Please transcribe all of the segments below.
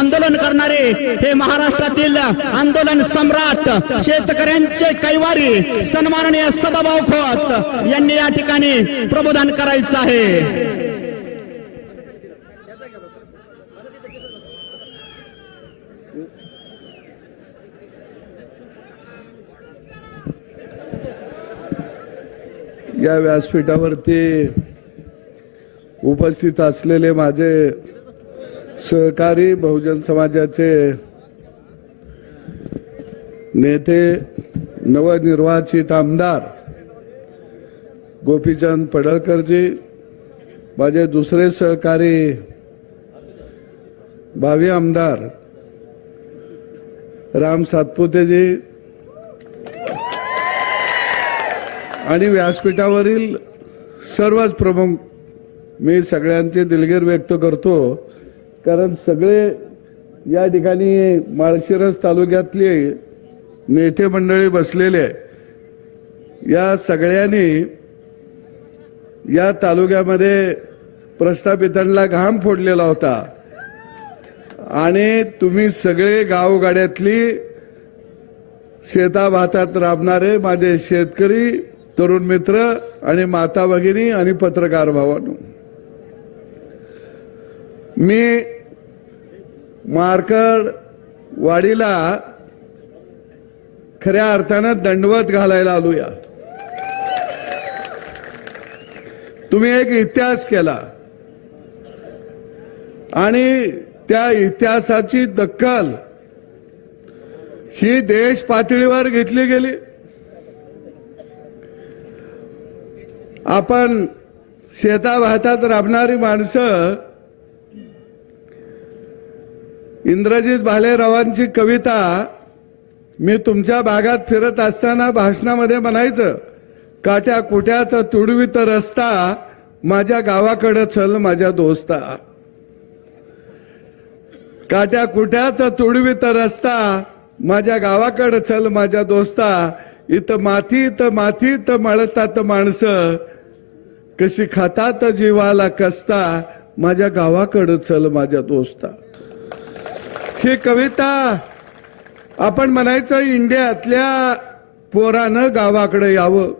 आंदोलन करणारे हे महाराष्ट्रातील आंदोलन सम्राट शेतकऱ्यांचे कैवारी सन्माननीय सदाभाऊ खोत यांनी या ठिकाणी प्रबोधन करायचं आहे. या व्यासपीठावरती उपस्थित असलेले माझे सहकारी बहुजन समाजाचे नेते नवनिर्वाचित आमदार गोपीचंद पडळकरजी माझे दुसरे सहकारी भावी आमदार राम सातपुतेजी आणि व्यासपीठावरील सर्वच प्रमुख मी सगळ्यांचे दिलगीर व्यक्त करतो. कारण सगळे या ठिकाणी माळशिरस तालुक्यातले नेते मंडळी बसलेले आहे या सगळ्यांनी या तालुक्यामध्ये प्रस्थापितांना घाम फोडलेला होता. आणि तुम्ही सगळे गावगाड्यातली शेताभातात राबणारे माझे शेतकरी तरुण मित्र आणि माता भगिनी आणि पत्रकार भावांनो. मी मार्कड वाडीला खऱ्या अर्थानं दंडवत घालायला आलूया. तुम्ही एक इतिहास केला. आणि त्या इतिहासाची दक्कल ही देश पातळीवर घेतली गेली. आपण शेता भातात राबणारी माणसं इंद्रजित भालेरावांची कविता मी तुमच्या भागात फिरत असताना भाषणामध्ये म्हणायचं काट्या कुट्याचा तुडवीत रस्ता माझ्या गावाकडे चल माझ्या दोस्ता. काट्या कुट्याचा तुडवीत रस्ता माझ्या गावाकडे चल माझ्या दोस्ता. इथं माती इथं माती इथं मळतात माणसं. कशी खातात जीवाला कसता माझ्या गावाकडे चल माझ्या दोस्ता. ही कविता आपण म्हणायचं इंडियातल्या पोरानं गावाकडे यावं.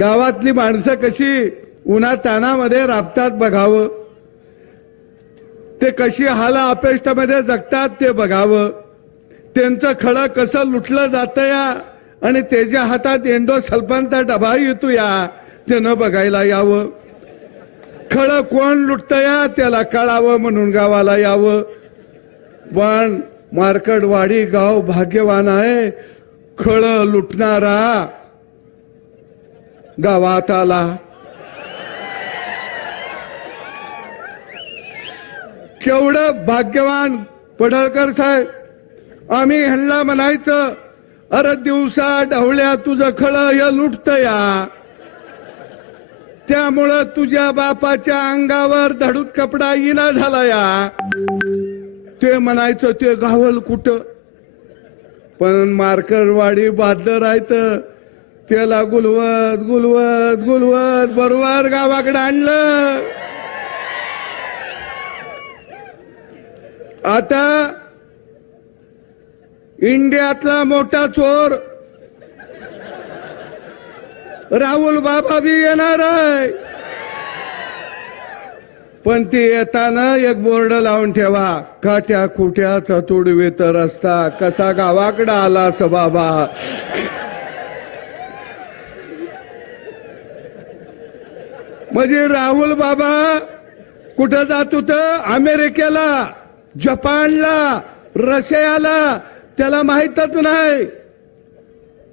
गावातली माणसं कशी उन्हा तानामध्ये राबतात बघावं. ते कशी हाला अपेष्टामध्ये जगतात ते बघावं. त्यांचं खळं कसं लुटलं जातं या आणि त्याच्या हातात एंडो सल्फानचा डबा येतो या त्यानं बघायला यावं. खळं कोण लुटतं या त्याला कळावं म्हणून गावाला यावं. पण मार्कडवाडी गाव भाग्यवान आहे. खळ लुटणारा गावात आला. केवढं भाग्यवान पडळकर साहेब. आम्ही ह्यांना म्हणायचं अरे दिवसा ढवळ्या तुझं खळ हे लुटत या. त्यामुळं तुझ्या बापाच्या अंगावर धडूत कपडा इना झाला या. ते म्हणायचं ते गावल कुठं? पण मार्करवाडी बादलं राहायचं. त्याला गुलवत गुलवत गुलवत बरोबर गावाकडे आणलं. आता इंडियातला मोठा चोर राहुल बाबा बी येणार आहे. पण ते येताना एक बोर्ड लावून ठेवा. काट्या कुट्या चतुडवे तर रस्ता. कसा गावाकडे आला असं बाबा? म्हणजे राहुल बाबा कुठं जात होत? अमेरिकेला जपानला रशियाला. त्याला माहीतच नाही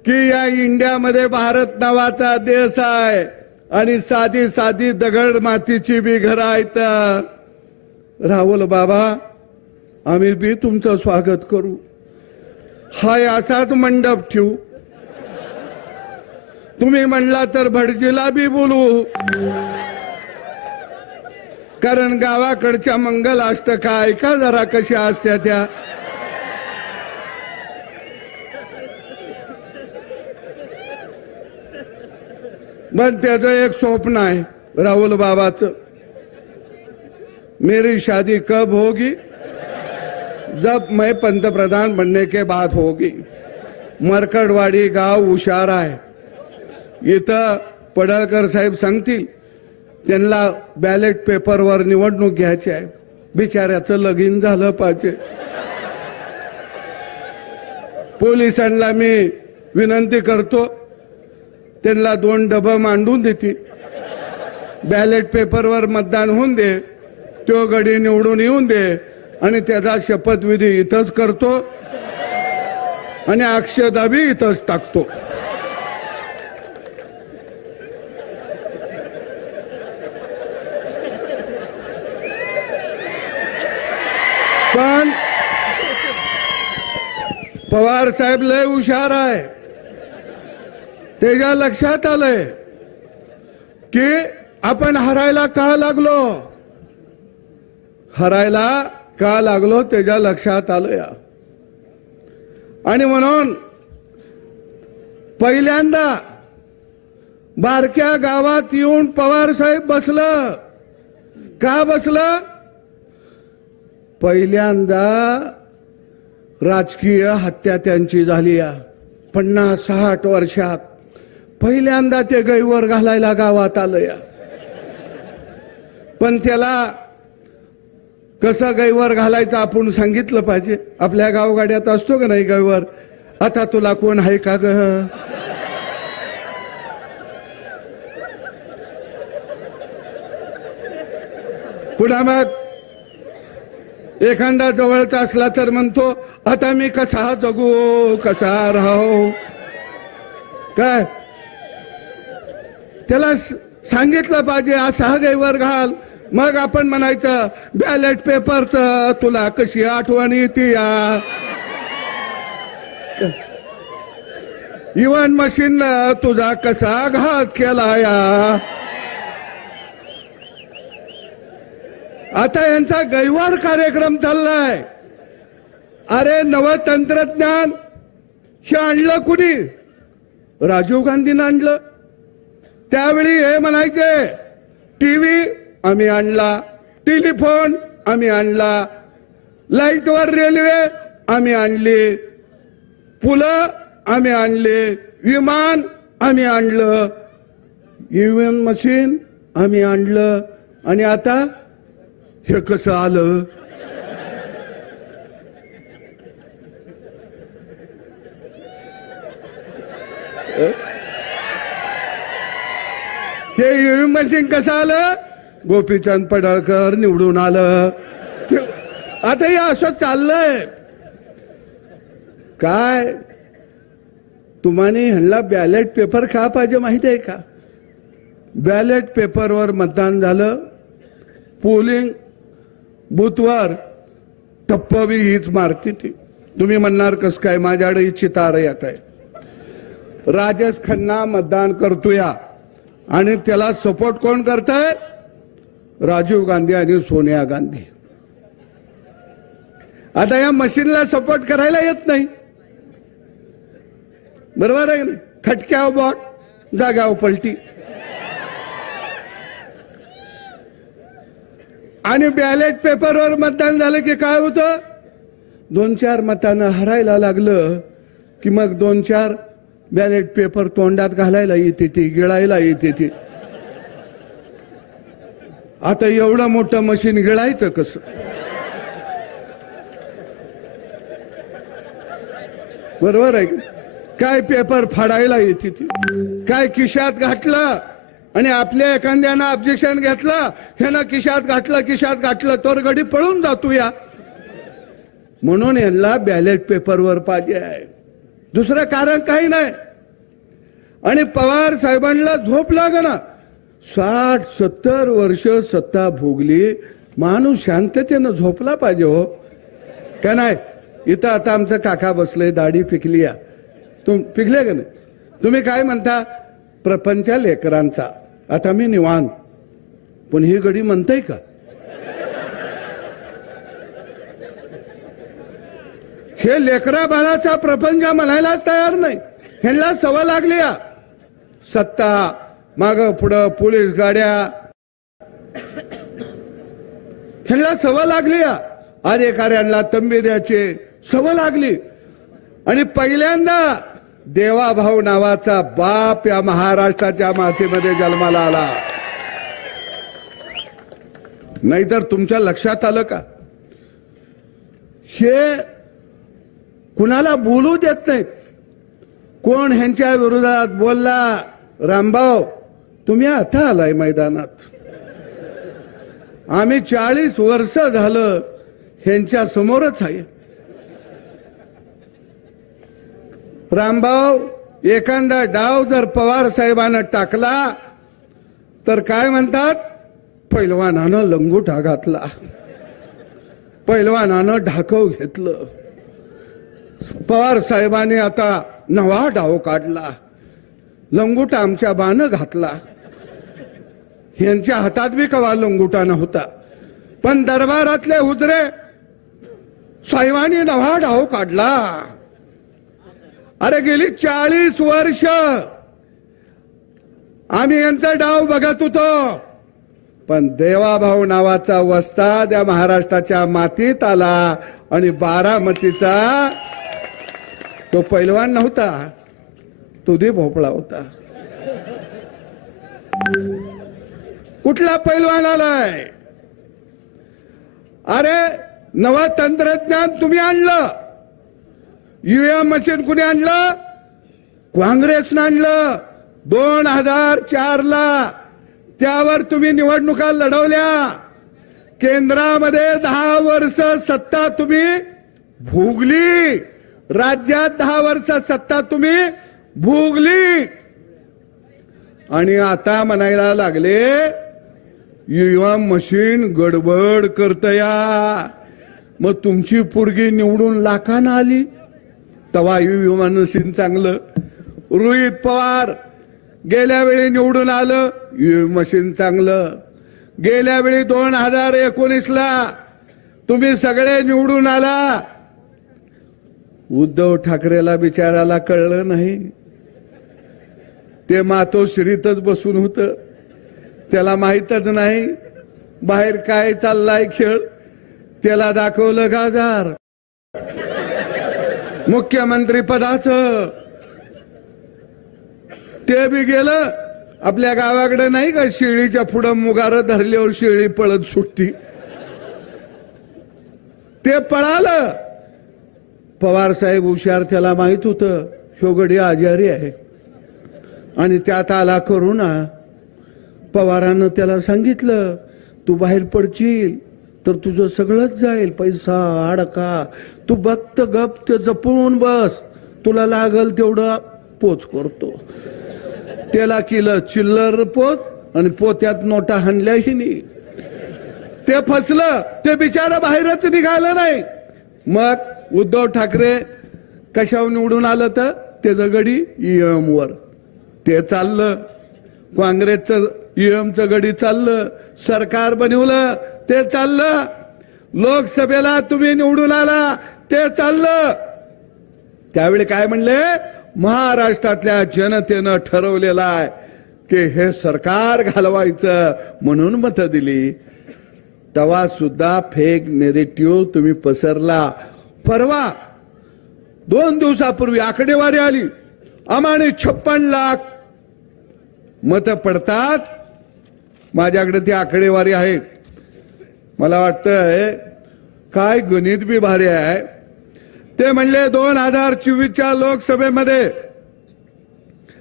की या इंडियामध्ये भारत नावाचा देश आहे. आणि साधी साधी दगड मातीची बी घरं आहेत. राहुल बाबा आम्ही बी तुमचं स्वागत करू. हाय असाच मंडप ठेवू. तुम्ही म्हणला तर भटजीला बी बोलू. कारण गावाकडच्या मंगल अष्टका ऐका जरा कशा असत्या त्या. पण त्याचं एक स्वप्न आहे राहुल बाबाचं. मेरी शादी कब होगी? जब मैं पंतप्रधान बनने के बाद होगी. मरकडवाडी गाव हुशार आहे इथं पडळकर साहेब सांगतील त्यांना बॅलेट पेपरवर निवडणूक घ्यायची आहे. बिचाऱ्याचं लगीन झालं पाहिजे. पोलिसांना मी विनंती करतो त्यांना दोन डबं मांडून देतील. बॅलेट पेपरवर मतदान होऊन दे तो गडी निवडून येऊन दे आणि त्याचा शपथविधी इथंच करतो आणि अक्षदाबी इथंच टाकतो. पण पवार साहेब लय हुशार आहे. त्याच्या लक्षात आलंय की आपण हरायला का लागलो? हरायला का लागलो त्याच्या लक्षात आलं या आणि म्हणून पहिल्यांदा बारक्या गावात येऊन पवार साहेब बसलं. का बसलं? पहिल्यांदा राजकीय हत्या त्यांची झाली या पन्नास साठ वर्षात. पहिल्यांदा ते गैवर घालायला गावात आलं या. पण त्याला कसं गैवर घालायचं आपण सांगितलं पाहिजे. आपल्या गावगाड्यात असतो का नाही गैवर आता तुला कोण आहे का ग? पुन्हा मग एखादा जवळचा असला तर म्हणतो आता मी कसा जगू कसा राहू? काय? त्याला सांगितलं पाहिजे असा गैवर घाल. मग आपण म्हणायचं बॅलेट पेपरचं तुला कशी आठवण येते या? इव्हन मशीन तुझा कसा घात केला या? आता यांचा गैवार कार्यक्रम चाललाय. अरे नव तंत्रज्ञान हे आणलं कुणी? राजीव गांधीनं आणलं. त्यावेळी हे म्हणायचे टीव्ही आम्ही आणला टेलिफोन आम्ही आणला लाईटवर रेल्वे आम्ही आणली पुलं आम्ही आणले विमान आम्ही आणलं इव्हन मशीन आम्ही आणलं आणि आता हे कसं आलं? हे ईव्हीएम मशीन कसं आलं? गोपीचंद पडळकर निवडून आलं. आता हे असं चाललंय. काय? तुम्हाला ह्यांना बॅलेट पेपर का पाहिजे माहिती आहे का? बॅलेट पेपरवर मतदान झालं. पोलिंग बूथवर टप्प बी हीच मारती ती. तुम्ही म्हणणार कस काय? माझ्याकडे ही चितार या काय राजेश खन्ना मतदान करतोया. आणि त्याला सपोर्ट कोण करताय? राजीव गांधी आणि सोनिया गांधी. आता या मशीनला सपोर्ट करायला येत नाही. बरोबर आहे खटक्याव बॉट जाग्याव पलटी. आणि बॅलेट पेपरवर मतदान झालं की काय होतं? दोन चार मतांना हरायला लागलं की मग दोन चार बॅलेट पेपर तोंडात घालायला येते ती गिळायला येते ती. आता एवढं मोठं मशीन गिळायचं कसं? बरोबर आहे काय पेपर फाडायला येते ती? काय खिशात घातलं आणि आपल्या एखाद्यानं ऑब्जेक्शन घेतलं ह्यानं खिशात घातलं खिशात घातलं तर गडी पळून जातो या म्हणून यांना बॅलेट पेपरवर पाहिजे आहे. दुसरं कारण काही नाही. आणि पवार साहेबांना झोप ना साठ सत्तर वर्ष सत्ता भोगली माणूस शांततेनं झोपला पाहिजे हो. का नाही? इथं आता आमचं काका बसलंय दाढी पिकली या. तुम पिकले का नाही? तुम्ही काय म्हणता? प्रपंच लेकरांचा. आता मी निवांत. पण ही गडी म्हणताय का? हे लेकरा बाळाचा प्रपंच म्हणायलाच तयार नाही. ह्यांना सवय लागली या. सत्ता माग पुढं पोलीस गाड्या. ह्यांना सवय लागली या. अधिकाऱ्यांना तंबी द्यायचे सवय लागली. आणि पहिल्यांदा देवाभाऊ नावाचा बाप या महाराष्ट्राच्या मातीमध्ये जन्माला आला. नाहीतर तुमच्या लक्षात आलं का? हे कुणाला बोलू देत नाहीत. कोण ह्यांच्या विरोधात बोलला रामभाऊ तुम्ही आता आलाय मैदानात. आम्ही चाळीस वर्ष झालं ह्यांच्या समोरच आहे. रामभाऊ एखादा डाव जर पवार साहेबानं टाकला तर काय म्हणतात? पैलवानानं लंगूठा घातला. पैलवानानं ढाकव घेतलं. पवार साहेबांनी आता नवा डाव काढला. लंगुटा आमच्या बाण घातला. यांच्या हातात बी कवा लंगुटा नव्हता. पण दरबारातले उजरे साहेबांनी नवा डाव काढला. अरे गेली चाळीस वर्ष. आम्ही यांचा डाव बघत होतो. पण देवाभाऊ नावाचा वस्ताद या महाराष्ट्राच्या मातीत आला आणि बारामतीचा तो पैलवान नव्हता. तुधी भोपळा होता. कुठला पैलवान आलाय? अरे नवा तंत्रज्ञान तुम्ही आणलं. युएम मशीन कुणी आणलं? काँग्रेसनं आणलं. दोन हजार चार ला त्यावर तुम्ही निवडणुका लढवल्या. केंद्रामध्ये दहा वर्ष सत्ता तुम्ही भोगली. राज्यात दहा वर्षात सत्ता तुम्ही भोगली. आणि आता म्हणायला लागले युवा मशीन गडबड करतया. मग तुमची पोरगी निवडून लाखानं आली. तवा युवा मशीन चांगलं. रोहित पवार गेल्या वेळी निवडून आलं युवा मशीन चांगलं. गेल्या वेळी दोन हजार एकोणीसला तुम्ही सगळे निवडून आला. उद्धव ठाकरेला बिचाराला कळलं नाही. ते मातोश्रीतच बसून होत. त्याला माहीतच नाही बाहेर काय चाललाय खेळ. त्याला दाखवलं गाजार. मुख्यमंत्री पदाच. ते बी गेलं. आपल्या गावाकडे नाही का शेळीच्या पुढं मुगार धरल्यावर शेळी पळत सुटती. ते पळालं. पवार साहेब हुशार त्याला माहीत होतं शोगडी आजारी आहे. आणि त्यात आला करोना. पवारानं त्याला सांगितलं तू बाहेर पडशील तर तुझं सगळंच जाईल. पैसा अडका. तू बक्त गप ते जपून बस. तुला लागल तेवढं पोच करतो. त्याला केलं चिल्लर पोच आणि पोत्यात नोटा हाणल्याही नाही. ते फसलं. ते बिचारा बाहेरच निघालं नाही. मग उद्धव ठाकरे कशावर निवडून आलं तर? त्याचं गडी ईएम वर ते चाललं. काँग्रेसचं ईएमचं गडी चाललं. सरकार बनवलं ते चाललं. लोकसभेला तुम्ही निवडून आला ते चाललं. त्यावेळी काय म्हणले? महाराष्ट्रातल्या जनतेनं ठरवलेलं आहे की हे सरकार घालवायचं म्हणून मत दिली. तेव्हा सुद्धा फेक नेरेटिव्ह तुम्ही पसरला. परवा दोन दिवसापूर्वी आकडेवारी आली. आम्हाने छप्पन लाख मत पडतात. माझ्याकडे ती आकडेवारी आहे मला वाटतंय काय गणित बी भारी आहे. ते म्हणले दोन हजार चोवीसच्या लोकसभेमध्ये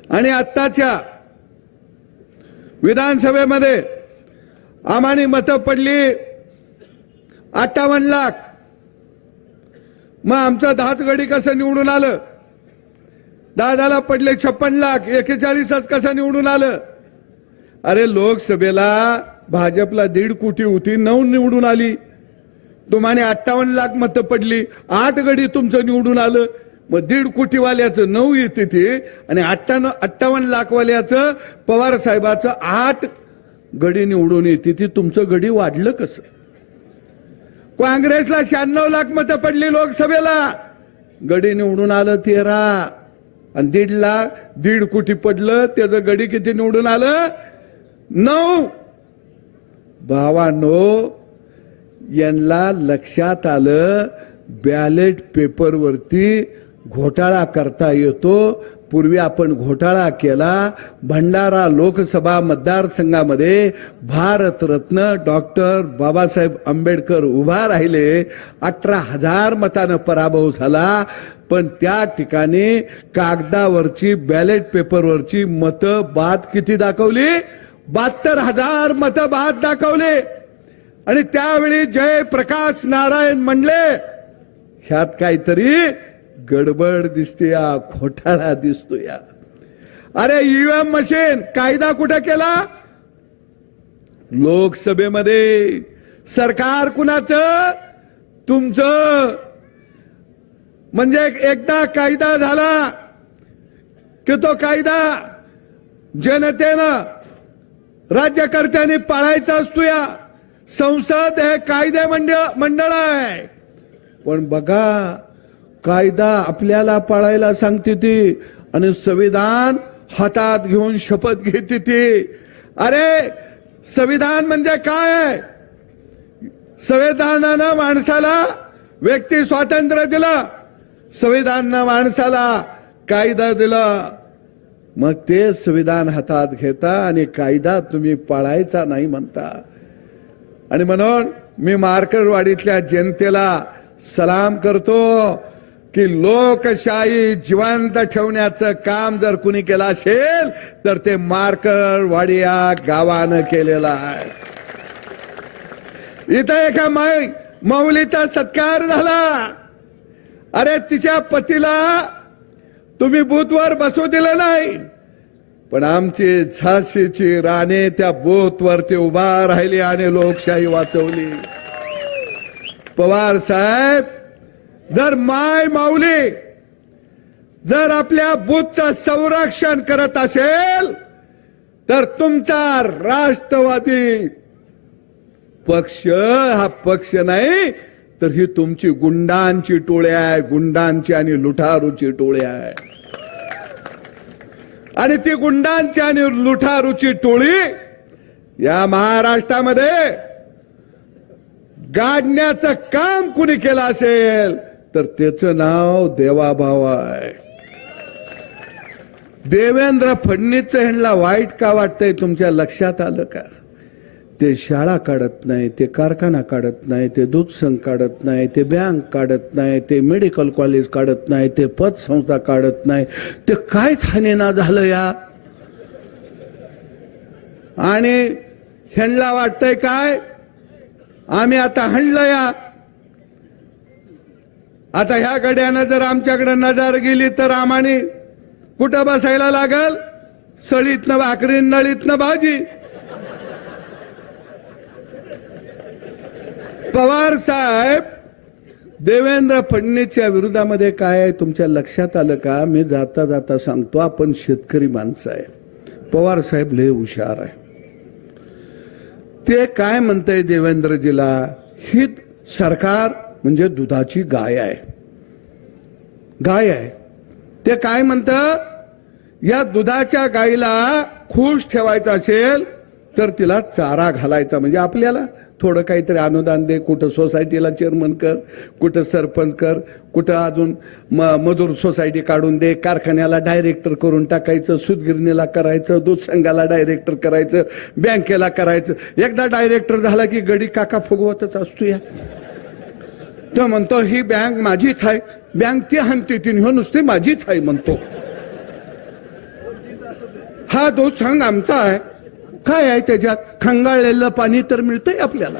आणि आत्ताच्या विधानसभेमध्ये आम्हाने मतं पडली. अठ्ठावन्न लाख. मग आमचं दहाच गडी कसं निवडून आलं? दादाला पडले छप्पन लाख एकेचाळीसच कसं निवडून आलं? अरे लोकसभेला भाजपला दीड कोटी होती नऊ निवडून आली. तुम्हाने अठ्ठावन्न लाख मतं पडली आठ गडी तुमचं निवडून आलं. मग दीड कोटीवाल्याचं नऊ येते ते आणि अठ्ठावन्न अठ्ठावन्न लाखवाल्याचं पवार साहेबाचं आठ गडी निवडून येते ती तुमचं गडी वाढलं कसं? काँग्रेसला शहाण्णव लाख मतं पडली लोकसभेला. गडी निवडून आलं तेरा. आणि दीड लाख दीड कोटी पडलं त्याचं गडी किती निवडून आलं? नऊ. भावानो यांना लक्षात आलं बॅलेट पेपरवरती घोटाळा करता येतो. पूर्वी आपण घोटाळा केला भंडारा लोकसभा मतदारसंघामध्ये भारतरत्न डॉक्टर बाबासाहेब आंबेडकर उभा राहिले. अठरा हजार मतानं पराभव झाला पण त्या ठिकाणी कागदावरची बॅलेट पेपरवरची मतं बाद किती दाखवली? बहात्तर हजार मतं बाद दाखवले. आणि त्यावेळी जय प्रकाश नारायण म्हणले ह्यात काहीतरी गडबड दिसते या घोटाळा दिसतो या. अरे ईव्हीएम मशीन कायदा कुठे केला? लोकसभेमध्ये. सरकार कुणाचं? तुमचं. म्हणजे एकदा कायदा झाला की तो कायदा जनतेनं राज्यकर्त्यांनी पाळायचा असतो या. संसद हे कायदे मंडळ मंडळ आहे. पण बघा कायदा आपल्याला पाळायला सांगते ती आणि संविधान हातात घेऊन शपथ घेते ती. अरे संविधान म्हणजे काय आहे? संविधानानं माणसाला व्यक्ती स्वातंत्र्य दिलं. संविधानानं माणसाला कायदा दिला. मग ते संविधान हातात घेता आणि कायदा तुम्ही पाळायचा नाही म्हणता. आणि म्हणून मी मार्करवाडीतल्या जनतेला सलाम करतो. की लोकशाही जिवंत ठेवण्याचं काम जर कुणी केलं असेल तर ते मार्कडवाडी या गावानं केलेलं आहे. इथं एका माई माऊलीचा सत्कार झाला. अरे तिच्या पतीला तुम्ही बूथवर बसू दिलं नाही. पण आमची झाशीची राणे त्या बूथवरती उभा राहिली आणि लोकशाही वाचवली. पवार साहेब जर माय माऊली जर आपल्या बुथचं संरक्षण करत असेल तर तुमचा राष्ट्रवादी पक्ष हा पक्ष नाही तर ही तुमची गुंडांची टोळी आहे गुंडांची आणि लुठारूची टोळी आहे. आणि ती गुंडांची आणि लुठारूची टोळी या महाराष्ट्रामध्ये गाडण्याचं काम कुणी केलं असेल तर त्याचं नाव देवाभाव आहे. देवेंद्र फडणवीसचं ह्यांना वाईट का वाटतंय तुमच्या लक्षात आलं का? ते शाळा काढत नाही ते कारखाना काढत नाही ते दूध संघ काढत नाही ते बँक काढत नाही ते मेडिकल कॉलेज काढत नाही ते पतसंस्था काढत नाही. ते कायच हानेना झालं या. आणि ह्यांना वाटतंय काय? आम्ही आता हणलं या. आता ह्या गड्यानं जर आमच्याकडे नजर गेली तर आम्हाने कुठं बसायला लागल? सळीतनं भाकरी नळीतनं भाजी. पवार साहेब देवेंद्र फडणवीसच्या विरोधामध्ये काय आहे तुमच्या लक्षात आलं का? मी जाता जाता सांगतो आपण शेतकरी माणसं आहे. पवार साहेब लय हुशार आहे. ते काय म्हणतंय देवेंद्रजीला? हित सरकार म्हणजे दुधाची गाय आहे. गाय आहे. ते काय म्हणत? या दुधाच्या गायीला खुश ठेवायचं असेल तर तिला चारा घालायचा. म्हणजे आपल्याला थोडं काहीतरी अनुदान दे कुठं सोसायटीला चेअरमन कर कुठं सरपंच कर कुठं अजून म मजूर सोसायटी काढून दे कारखान्याला डायरेक्टर करून टाकायचं सुदगिरणीला करायचं दूध संघाला डायरेक्टर करायचं बँकेला करायचं. एकदा डायरेक्टर झाला की गडी काका फुगवतच असतो या. तो म्हणतो ही बँक माझीच आहे. बँक ती हानते ती हो नुसती माझीच आहे म्हणतो. हा दूध सांग आमचा आहे. काय आहे त्याच्यात? खंगाळलेलं पाणी तर मिळतंय आपल्याला.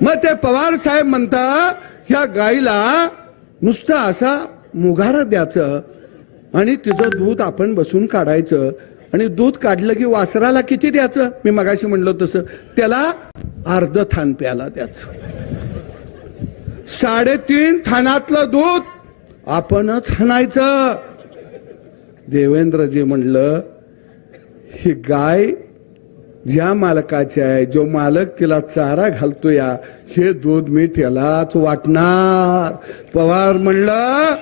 मग ते पवार साहेब म्हणता ह्या गाईला नुसतं असा मुगार द्यायचं आणि तिचं दूध आपण बसून काढायचं. आणि दूध काढलं की वासराला किती द्यायचं? मी मगाशी म्हणलो तसं. त्याला अर्ध थान प्याला द्यायचं. साडेतीन थानातलं दूध आपणच हाणायचं. देवेंद्रजी म्हणलं ही गाय ज्या मालकाची आहे जो मालक तिला चारा घालतो या हे दूध मी त्यालाच वाटणार. पवार म्हणलं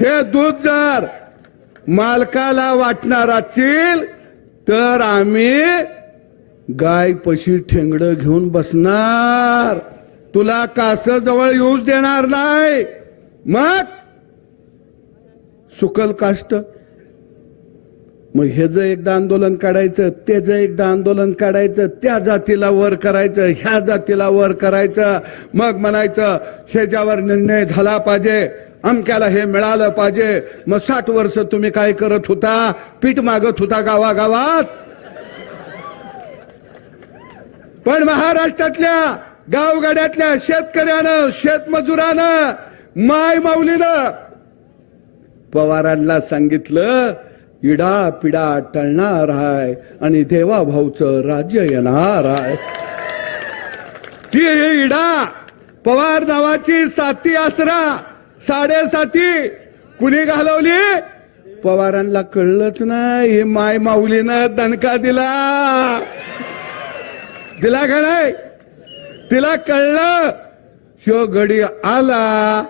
हे दूध जर मालकाला वाटणार असतील तर आम्ही गाय पशी ठेंगड घेऊन बसणार. तुला कास जवळ येऊच देणार नाही. मग सुकल काष्ट. मग ह्याच एकदा आंदोलन काढायचं त्याचं एकदा आंदोलन काढायचं त्या जातीला वर करायचं ह्या जातीला वर करायचं. मग म्हणायचं ह्याच्यावर निर्णय झाला पाहिजे अमक्याला हे मिळालं पाहिजे. मग साठ वर्ष तुम्ही काय करत होता? पीठ मागत होता गावागावात? पण महाराष्ट्रातल्या गावगाड्यातल्या शेतकऱ्यानं शेतमजुरानं माय माऊलीनं पवारांना सांगितलं इडा पिडा टळणार आहे आणि देवा भाऊचं राज्य येणार आहे ती इडा पवार नावाची साती आसरा साडेसाती. कुणी घालवली? पवारांना कळलंच नाही. हे माय माऊलीनं दणका दिला. दिला का नाही? तिला कळलं. ह्यो गडी आला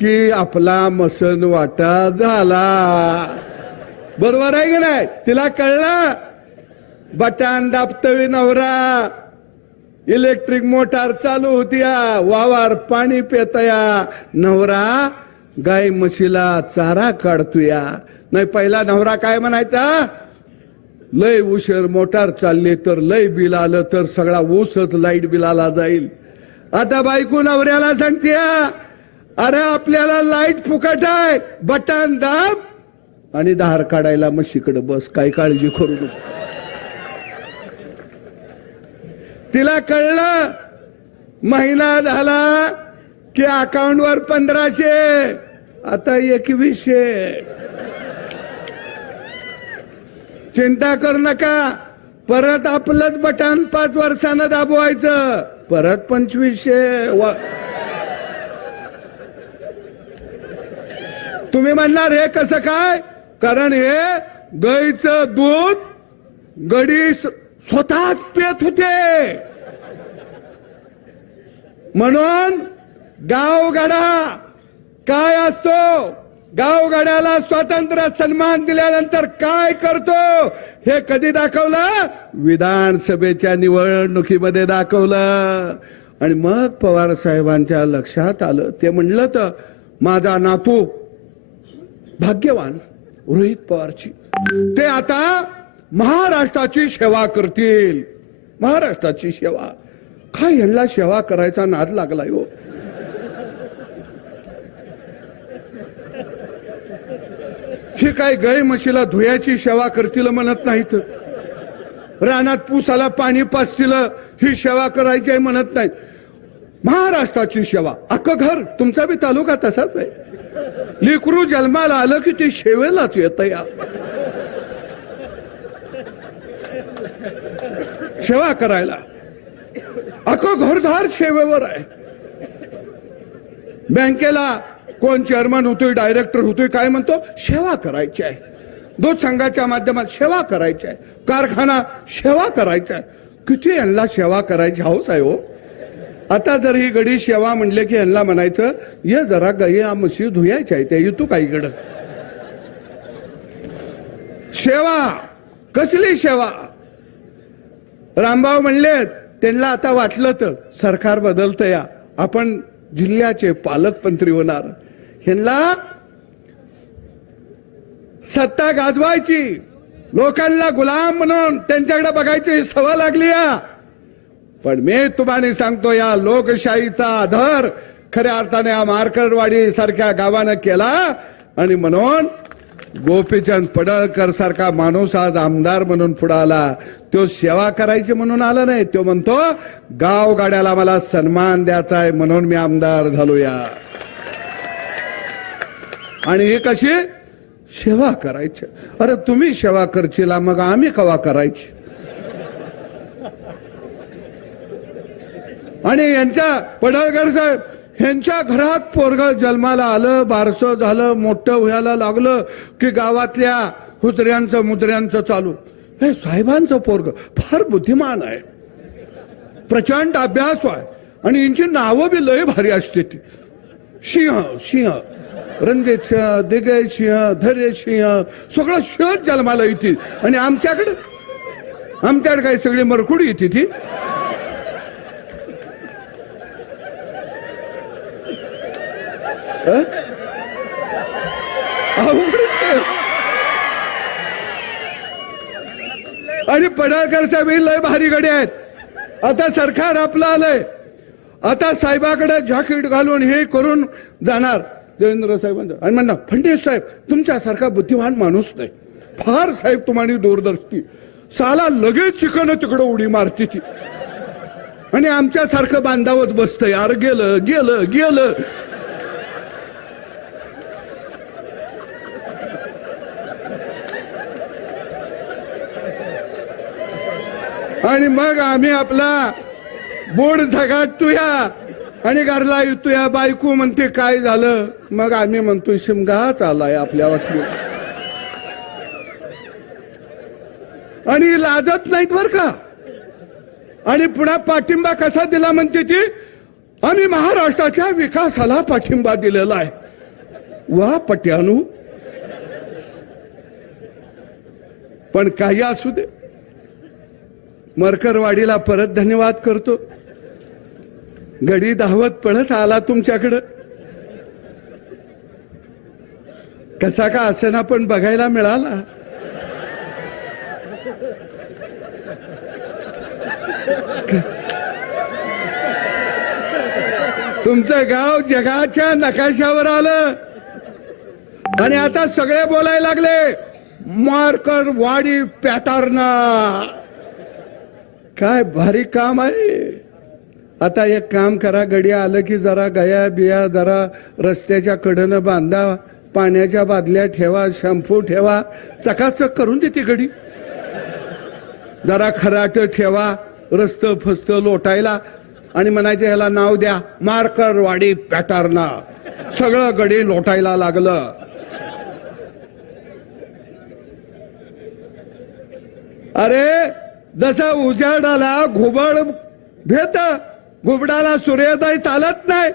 की आपला मसन वाटा झाला. बरोबर आहे की नाही? तिला कळलं. बटान दाबतवी नवरा. इलेक्ट्रिक मोटार चालू होत्या वावर पाणी पेतया. नवरा गाय म्हशीला चारा काढतोया. नाही पहिला नवरा काय म्हणायचा? लय उशीर मोटार चालली तर लय बिल आलं तर सगळा ऊसच लाइट बिलाला जाईल. आता बायको नवऱ्याला सांगते अरे आपल्याला लाइट फुकट आहे बटन दाब. आणि धार काढायला म्हशीकडे बस काय काळजी करू नको. तिला कळलं महिना झाला की अकाउंटवर पंधराशे आता एकवीसशे. चिंता करू नका परत आपलंच बटन पाच वर्षानं दाबवायचं परत पंचवीसशे व- तुम्ही म्हणणार हे कसं काय? कारण हे गाईचं दूध गडी स्वतःच पेत होते. म्हणून गावगाडा काय असतो? गावगाड्याला स्वातंत्र्य सन्मान दिल्यानंतर काय करतो? हे कधी दाखवलं? विधानसभेच्या निवडणुकीमध्ये दाखवलं. आणि मग पवार साहेबांच्या लक्षात आलं. ते म्हणलं तर माझा नातू भाग्यवान रोहित पवारची. ते आता महाराष्ट्राची सेवा करतील. महाराष्ट्राची सेवा. काय यांना सेवा करायचा नाद लागलाय हो? हे काय गाय म्हशीला धुयाची सेवा करतील म्हणत नाहीत? रानात पुसाला पाणी पाचतील ही सेवा करायची आहे म्हणत नाहीत. महाराष्ट्राची सेवा. अक्क घर तुमचा बी तालुका तसाच आहे. लेकरू जन्माला आलं की ते शेवेलाच येत या. सेवा करायला. अख्खं घरधार सेवेवर आहे. बँकेला कोण चेअरमन होतोय डायरेक्टर होतोय काय म्हणतो? सेवा करायची आहे. दूध संघाच्या माध्यमात सेवा करायची आहे. कारखाना सेवा करायचा आहे. किती यांना सेवा करायची? हाऊस आहे हो. आता जर ही गडी सेवा म्हणले की यांना म्हणायचं ये जरा गाई म्हशी धुयायच्या आहे त्या येतो काही इकडं सेवा. कसली सेवा? रामभाऊ म्हणले त्यांना आता वाटलं तर सरकार बदलतं या. आपण जिल्ह्याचे पालकमंत्री होणार. ह्यांना सत्ता गाजवायची. लोकांना गुलाम म्हणून त्यांच्याकडे बघायची सवय लागली या. पण मी तुम्हाला सांगतो या लोकशाहीचा आधार खऱ्या अर्थाने या मार्कडवाडी सारख्या गावानं केला आणि म्हणून गोपीचंद पडळकर सारखा माणूस आज आमदार म्हणून पुढे आला. तो सेवा करायची म्हणून आला नाही. तो म्हणतो गाव गाड्याला मला सन्मान द्यायचा आहे म्हणून मी आमदार झालो या आणि हे कशी? सेवा करायची. अरे तुम्ही सेवा करशील मग आम्ही कवा करायची? आणि यांच्या पडळकर साहेब ह्यांच्या घरात पोरग जन्माला आलं बारसं झालं मोठं व्हायला लागलं की गावातल्या हुतऱ्यांचं मुद्र्यांचं चालू. हे साहेबांचं पोरग फार बुद्धिमान आहे. प्रचंड अभ्यास आहे. आणि यांची नावं बी लय भारी असते ती. सिंह सिंह रणजित सिंह दिग्गज सिंह धैर्य सिंह सगळं शहर जन्माला येतील. आणि आमच्याकडे आमच्याकडे काही सगळी मरकुडी येते ती. अवघडच आहे. आणि पडाळकर साहेब हे लय भारी गडे आहेत. आता सरकार आपलं आलंय. आता साहेबाकडे जॅकेट घालून हे करून जाणार. देवेंद्र साहेबांचं आणि म्हणणार फडणवीस साहेब तुमच्यासारखा बुद्धिमान माणूस नाही. फार साहेब तुम्हाला दूरदर्शी साला लगेच चिकन तिकडं उडी मारते ती. आणि आमच्यासारखं बांधावत बसतंय. यार गेलं गेलं गेलं. आणि मग आम्ही आपला बोर्ड झगाटतोया आणि घरला येतोया बायको म्हणते काय झालं? मग आम्ही म्हणतो शिमगाच आलाय आपल्या वाटली आणि लाजत नाहीत बर का? आणि पुन्हा पाठिंबा कसा दिला म्हणते ती? आम्ही महाराष्ट्राच्या विकासाला पाठिंबा दिलेला आहे. वा पट्यानू. पण काही असू दे. मरकरवाडीला परत धन्यवाद करतो. गडी धावत पळत आला तुमच्याकडं. कसा का असेना पण बघायला मिळाला. तुमचं गाव जगाच्या नकाशावर आलं. आणि आता सगळे बोलायला लागले मार्कर वाडी पॅटर्ना. काय भारी काम आहे. आता एक काम करा गडी आलं की जरा गया बिया जरा रस्त्याच्या कडनं बांधा पाण्याच्या बादल्या ठेवा शॅम्पू ठेवा. चकाचक करून देते गडी. जरा खराट ठेवा रस्त फस्त लोटायला. आणि म्हणायचे ह्याला नाव द्या मार्कर वाडी पॅटर्ना. सगळं गडी लोटायला लागलं. अरे जसा उजाडाला घुबड भेट घुबडाला सूर्योदय चालत नाही.